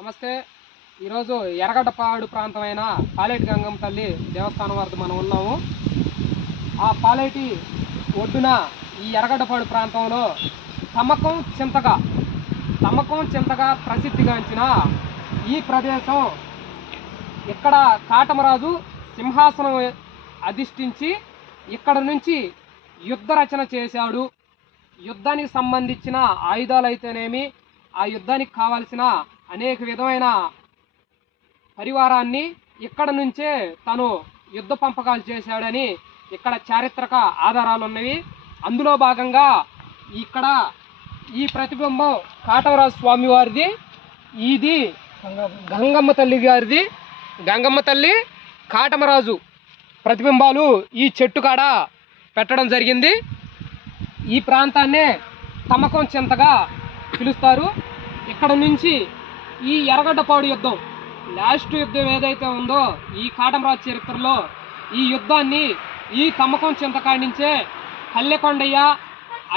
నమస్తే. ఈరోజు ఎర్రగడ్డపాడు ప్రాంతమైన పాలేటి గంగమ్మ తల్లి దేవస్థానం వద్ద మనం ఉన్నాము. ఆ పాలేటి ఒడ్డున ఈ ఎర్రగడ్డపాడు ప్రాంతంలో తమ్మకం చింతగా ప్రసిద్ధిగాంచిన ఈ ప్రదేశం ఇక్కడ కాటమరాజు సింహాసనం అధిష్ఠించి ఇక్కడ నుంచి యుద్ధ రచన చేశాడు. యుద్ధానికి సంబంధించిన ఆయుధాలు అయితేనేమి, ఆ యుద్ధానికి కావాల్సిన అనేక విధమైన పరివారాన్ని ఇక్కడ నుంచే తను యుద్ధ పంపకాలు చేశాడని ఇక్కడ చారిత్రక ఆధారాలు ఉన్నవి. అందులో భాగంగా ఇక్కడ ఈ ప్రతిబింబం కాటమరాజు స్వామి వారిది, ఇది గంగమ్మ తల్లి గారిది. గంగమ్మ తల్లి, కాటమరాజు ప్రతిబింబాలు ఈ చెట్టు కాడ పెట్టడం జరిగింది. ఈ ప్రాంతాన్నే తమ్మకం చింతగా పిలుస్తారు. ఇక్కడ నుంచి ఈ ఎర్రగడ్డపాడు యుద్ధం, లాస్ట్ యుద్ధం ఏదైతే ఉందో ఈ కాటమరాజు చరిత్రలో, ఈ యుద్ధాన్ని ఈ తమ్మకం చింతకాడి నుంచే కల్లెకొండయ్య,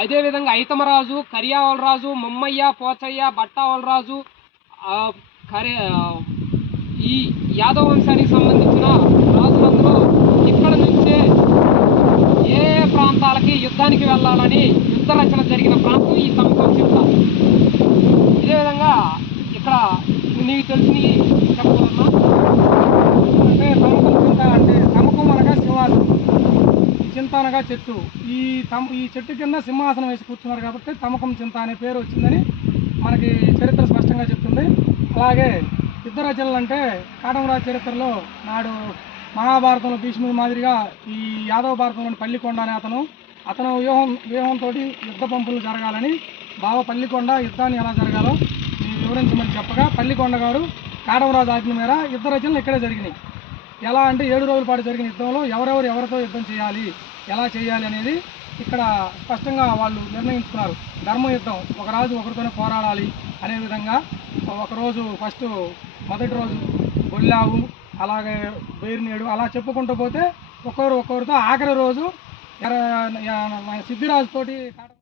అదేవిధంగా ఐతమరాజు, కరియావలరాజు, మొమ్మయ్య, పోచయ్య, బట్టావలరాజు, ఈ యాదవ వంశానికి సంబంధించిన రాజులందరూ ఇక్కడ నుంచే ఏ ప్రాంతాలకి యుద్ధానికి వెళ్ళాలని యుద్ధ రచన జరిగిన ప్రాంతం ఈ తమ్మకం చింత. ఇదే విధంగా ఇక్కడ నీకు తెలిసినవి చెప్పగలన్నా? అంటే తమ్మకం చింత అంటే తమ్మకం అనగా సింహాసనం, చింత అనగా చెట్టు. ఈ చెట్టు కింద సింహాసనం వేసి కూర్చున్నారు కాబట్టి తమ్మకం చింత అనే పేరు వచ్చిందని మనకి చరిత్ర స్పష్టంగా చెప్తుంది. అలాగే యుద్ధ రచనలు అంటే కాటమరాజు చరిత్రలో నాడు మహాభారతంలో భీష్ముడి మాదిరిగా ఈ యాదవ భారతంలోని పల్లికొండ అనే అతను వ్యూహంతో యుద్ధ పంపులు జరగాలని బావ పల్లికొండ యుద్ధాన్ని ఎలా జరగాలో వివరించమని చెప్పగా, పల్లికొండ గారు కాటమరాజు ఆజ్ఞ మేర యుద్ధ రచనలు ఇక్కడే జరిగినాయి. ఎలా అంటే 7 రోజుల పాటు జరిగిన యుద్ధంలో ఎవరితో యుద్ధం చేయాలి, ఎలా చేయాలి అనేది ఇక్కడ స్పష్టంగా వాళ్ళు నిర్ణయించుకున్నారు. ధర్మ యుద్ధం, ఒక రాజు ఒకరితోనే పోరాడాలి అనే విధంగా ఒకరోజు మొదటి రోజు బొల్లావు, అలాగే బేరినేడు, అలా చెప్పుకుంటూ పోతే ఒక్కొక్కరితో ఆఖరి రోజు సిద్ధిరాజు తోటి